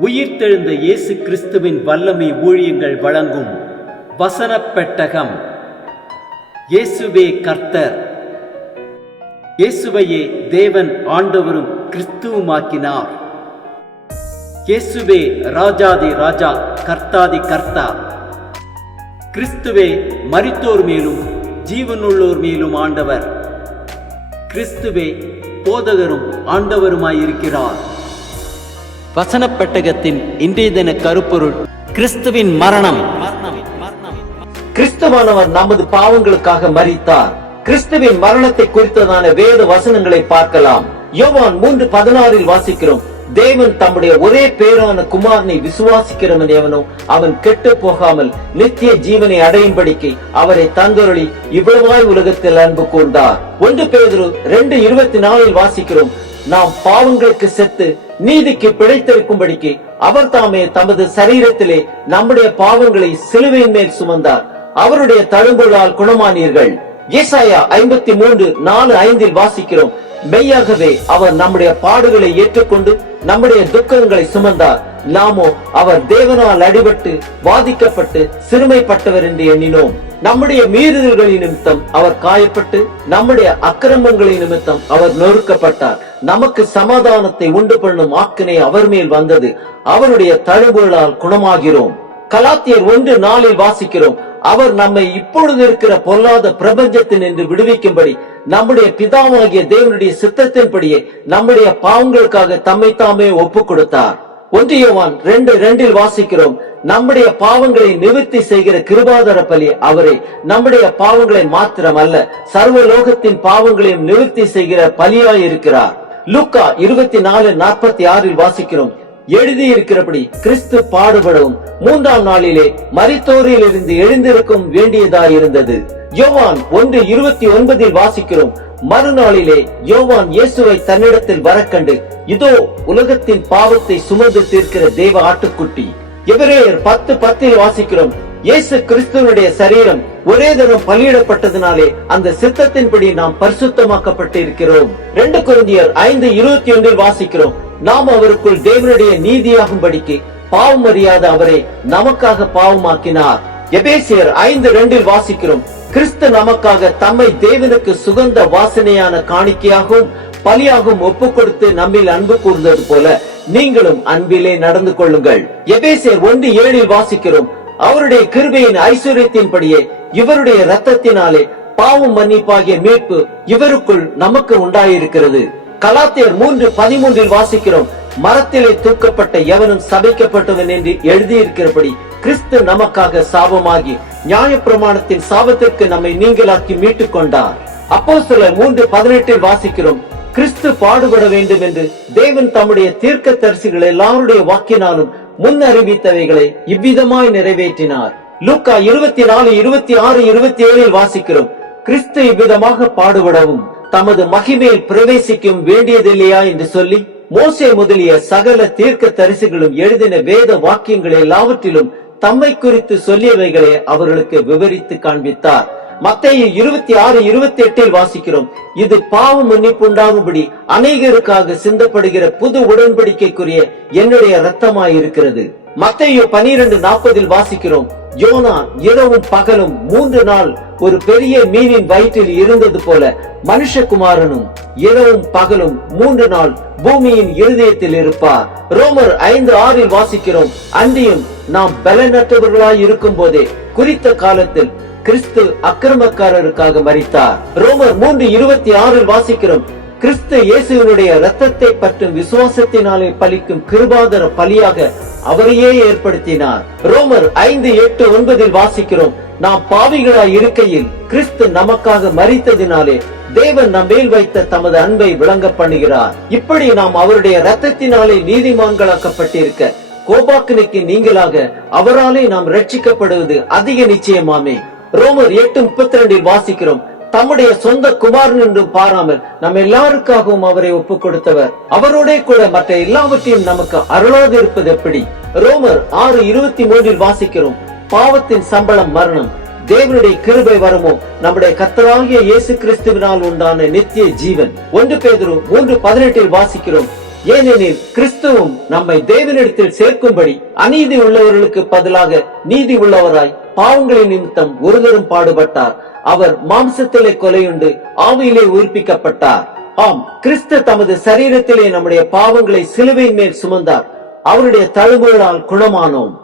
உயிர்த்தெழுந்த இயேசு கிறிஸ்துவின் வல்லமை ஊழியங்கள் வழங்கும் வசனப் பெட்டகம். இயேசுவே கர்த்தர். இயேசுவையே தேவன் ஆண்டவரும் கிறிஸ்துவுமாக்கினார். இயேசுவே ராஜாதி ராஜா, கர்த்தாதி கர்த்தா. கிறிஸ்துவே மரித்தோர் மேலும் ஜீவனுள்ளோர் மேலும் ஆண்டவர். கிறிஸ்துவே போதகரும் ஆண்டவருமாயிருக்கிறார். வசனப் பெட்டகத்தின் இன்றைய தின கருப்பொருள்: கிறிஸ்துவின் மரணம். கிறிஸ்துவானவர் நமது பாவங்களுக்காக மரித்தார். கிறிஸ்துவின் மரணத்தை குறித்ததான வேத வசனங்களை பார்க்கலாம். யோவான் 3:16 வாசிக்கிறோம், தேவன் தம்முடைய ஒரே பேரான குமாரனை விசுவாசிக்கிறவன் எவனோ அவன் கெட்டு போகாமல் நித்திய ஜீவனை அடையும்படிக்கு அவரை தந்தருளி இவ்வளவாய் உலகத்தில் அன்பு கூர்ந்தார். 1 பேதுரு 2:24 வாசிக்கிறோம், நாம் பாவங்களுக்கு செத்து நீதிக்கு பிழைத்திருக்கும்படிக்கு அவர் தாமே தமது சரீரத்திலே நம்முடைய பாவங்களை சிலுவையின் மேல் சுமந்தார், அவருடைய தழும்புகளால் குணமானீர்கள். ஏசாயா 53:4-5 வாசிக்கிறோம், மெய்யாகவே அவர் நம்முடைய பாடுகளை ஏற்றுக்கொண்டு நம்முடைய துக்கங்களை சுமந்தார், நாமோ அவர் தேவனால் அடிபட்டு வாதிக்கப்பட்டு சிறுமைப்பட்டவர் என்று எண்ணினோம். நம்முடைய மீறுதல்களின் நிமித்தம் அவர் காயப்பட்டு நம்முடைய அக்கிரமங்களின் நிமித்தம் அவர் நொறுக்கப்பட்டார். நமக்கு சமாதானத்தை உண்டு பண்ணும் ஆக்கினை அவர் மேல் வந்தது, அவருடைய தழும்புகளால் குணமாகிறோம். கலாத்தியர் 1:4 வாசிக்கிறோம், அவர் நம்மை இப்பொழுது இருக்கிற பொல்லாத பிரபஞ்சத்தின் என்று விடுவிக்கும்படி நம்முடைய பிதாவாகிய தேவனுடைய சித்தத்தின்படியே நம்முடைய பாவங்களுக்காக தம்மை தாமே ஒப்பு கொடுத்தார். 1 யோவான் 2:2 வாசிக்கிறோம், நம்முடைய பாவங்களை நிவர்த்தி செய்கிற கிருபாதார பலி அவரே. நம்முடைய பாவங்களை மாத்திரம் அல்ல, சர்வலோகத்தின் பாவங்களையும் நிவர்த்தி செய்கிற பலியாயிருக்கிறார். லூக்கா 24:46 வாசிக்கிறோம், எழுதியிருக்கிறபடி கிறிஸ்து பாடுபடவும் 3ஆம் நாளிலே மரித்தோரில் இருந்து எழுந்திருக்கும் வேண்டியதாயிருந்தது. யோவான் 1:29 வாசிக்கிறோம், மறுநாளிலே யோவான் இயேசுவை தன்னிடத்தில் வரக்கண்டு, இதோ உலகத்தின் பாவத்தை சுமந்து தீர்க்கிற தேவ ஆட்டுக்குட்டி. எபிரேயர் 10:10 வாசிக்கிறோம், இயேசு கிறிஸ்துவனுடைய சரீரம் ஒரே தரம் பலியிடப்பட்டதினாலே அந்த சித்தத்தின்படி நாம் பரிசுத்தமாக்கப்பட்டு இருக்கிறோம். 2 கொரிந்தியர் 5:21 வாசிக்கிறோம், நாம் அவருக்குள் தேவனுடைய நீதியாகும்படிக்கு பாவம் அறியாத அவரை நமக்காக பாவமாக்கினார். எபேசியர் 5:2 வாசிக்கிறோம், கிறிஸ்து நமக்காக தம்மை தேவனுக்கு சுகந்த வாசனையான காணிக்கையாகவும் பலியாகவும் ஒப்பு கொடுத்து நம்மில் அன்பு கூர்ந்தது போல நீங்களும் அன்பிலே நடந்து கொள்ளுங்கள். எபேசியர் 1:7 வாசிக்கிறோம், அவருடைய கிருபையின் ஐஸ்வர்யத்தின்படியே இவருடைய இரத்தத்தினாலே பாவம் மன்னிப்பாகிய மீட்பு இவருக்குள் நமக்கு உண்டாயிருக்கிறது. கலாத்தியர் 3:13 வாசிக்கிறோம், மரத்திலே தூக்கப்பட்ட எவனும் சபிக்கப்பட்டவன் என்று எழுதியிருக்கிறபடி கிறிஸ்து நமக்காக சாபமாகி நியாயப்பிரமாணத்தின் சாபத்திற்கு நம்மை நீங்களாக்கி மீட்டுக் கொண்டார். அப்போஸ்தலர் 3:18 வாசிக்கிறோம், கிறிஸ்து பாடுபட வேண்டும் என்று தேவன் தம்முடைய தீர்க்க தரிசிகள் எல்லாருடைய வாக்கினாலும் முன் அறிவித்தவைகளை இவ்விதமாய் நிறைவேற்றினார். லூக்கா 24:26-27 வாசிக்கிறோம், கிறிஸ்து இவ்விதமாக பாடுபடவும் தமது மகிமையில் பிரவேசிக்கும் வேண்டியதில்லையா என்று சொல்லி மோசே முதலிய சகல தீர்க்க தரிசிகளும் எழுதின வேத வாக்கியங்கள் எல்லாவற்றிலும் தம்மை குறித்து சொல்லியவைகளை அவர்களுக்கு விவரித்து காண்பித்தார். மத்தேயு 26:28 வாசிக்கிறோம், இது பாவ மன்னிப்பு உண்டாகும்படி அநேகருக்காக சிந்தப்படுகிற புது உடன்படிக்கைக்குரிய என்னுடைய இரத்தமாயிருக்கிறது. மத்தேயு 12:40 வாசிக்கிறோம், யோனா இரவும் பகலும் 3 நாள் ஒரு பெரிய மீனின் வயிற்றில் இருந்தது போல மனுஷகுமாரனும் இரவும் பகலும் 3 நாள் பூமியின் இருதயத்தில் இருப்பார். ரோமர் 5:6 வாசிக்கிறோம், அன்றியும் நாம் பலனற்றவர்களாய் இருக்கும் போதே குறித்த காலத்தில் கிறிஸ்து அக்கிரமக்காரருக்காக மரித்தார். ரோமர் 3:26 வாசிக்கிறோம், கிறிஸ்து இயேசுவினுடைய இரத்தத்தை பற்றும் விசுவாசத்தினாலே பலிக்கும் கிருபாதார பலியாக அவரையே ஏற்படுத்தினார். ரோமர் 5:8-9 வாசிக்கிறோம், நாம் பாவிகளாய் இருக்கையில் கிறிஸ்து நமக்காக மரித்ததினாலே தேவன் நம்மேல் வைத்த தமது அன்பை விளங்க பண்ணுகிறார். இப்படி நாம் அவருடைய இரத்தத்தினாலே நீதிமான்களாக்கப்பட்டிருக்க கோபாக்கினைக்கு நீங்களாக அவராலே நாம் ரட்சிக்கப்படுவது அதிக நிச்சயமாமே. ரோமர் 8:32 வாசிக்கிறோம், தம்முடைய சொந்த குமாரன் என்றும் பாராமல் நம்ம எல்லாருக்காகவும் அவரை ஒப்பு கொடுத்தவர் அவரோட கூட மற்ற எல்லாவற்றையும் நமக்கு அருளாது இருப்பது எப்படி? ரோமர் 6:23 வாசிக்கிறோம், பாவத்தின் சம்பளம் மரணம், தேவனுடைய கிருபை வரமோ நம்முடைய கர்த்தராகிய இயேசு கிறிஸ்துவினால் உண்டான நித்திய ஜீவன். 1 பேதுரு 3:18 வாசிக்கிறோம், ஏனெனில் கிறிஸ்துவும் நம்மை தேவனிடத்தில் சேர்க்கும்படி அநீதி உள்ளவர்களுக்கு பதிலாக நீதி உள்ளவராய் பாவங்களின் நிமித்தம் ஒருவரும் பாடுபட்டார். அவர் மாம்சத்திலே கொலையுண்டு ஆவியிலே உயிர்ப்பிக்கப்பட்டார். ஆம், கிறிஸ்து தமது சரீரத்திலே நம்முடைய பாவங்களை சிலுவையின் மேல் சுமந்தார். அவருடைய தழும்புகளால் குணமானோம்.